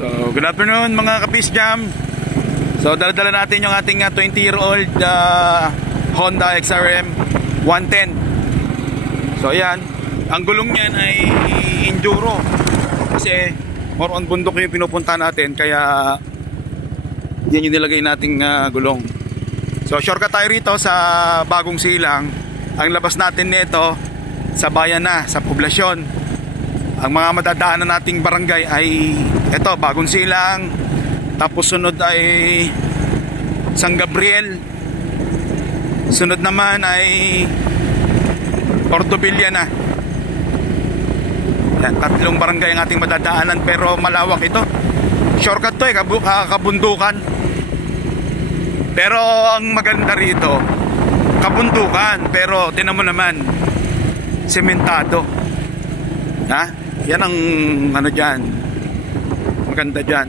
So, good afternoon mga ka-Peace Jam. So, dala-dala natin yung ating 20-year-old Honda XRM 110. So, ayan. Ang gulong niyan ay enduro. Kasi, more on bundok yung pinupunta natin. Kaya, yan yung nilagay nating gulong. So, shortcut tayo rito sa Bagong Silang. Ang labas natin nito sa bayan na, sa poblasyon. Ang mga madadaanan nating barangay ay ito, Bagong Silang. Tapos sunod ay San Gabriel. Sunod naman ay Portobilla na. Yan, tatlong barangay ang ating madadaanan, pero malawak ito. Shortcut to kabundukan. Pero ang maganda rito, kabundukan, pero tinan mo naman, sementado. Ha? Yan ang ano dyan, maganda dyan.